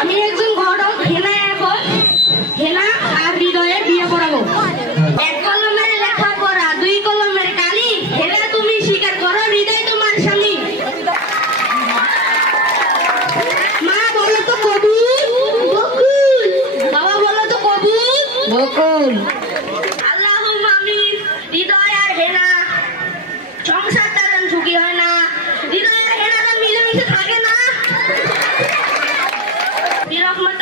আমি একজন ঘটক হেনা এখন হেনা আর হৃদয়ের বিয়ে পড়াবো। এক কলমের লেখাপড়া, দুই কলমের কালি। হেনা তুমি স্বীকার করো, হৃদয় তোমার স্বামী। মা বলো তো কবুল বকুল, বাবা বলো তো কবুল বকুল। আল্লাহুম্মা আমিন। হৃদয় আর হেনা সংসারটা যেন সুখী হয় না, হৃদয় আর হেনা যেন মিলেমিশে থাকে না। বিরহমত